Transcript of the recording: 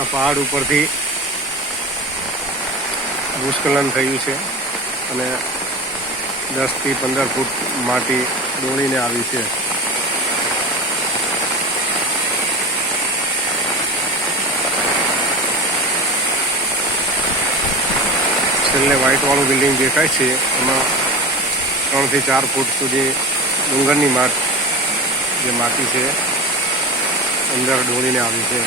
આ પહાડ ઉપરથી ભૂસ્ખલન થયું છે અને 10 થી 15 ફૂટ માટી દોડીને આવી છે. છેલ્લે વ્હાઇટવાળું બિલ્ડિંગ દેખાય છે એમાં 3 થી 4 ફૂટ સુધી ડુંગરની જે માટી છે અંદર દોડીને આવી છે.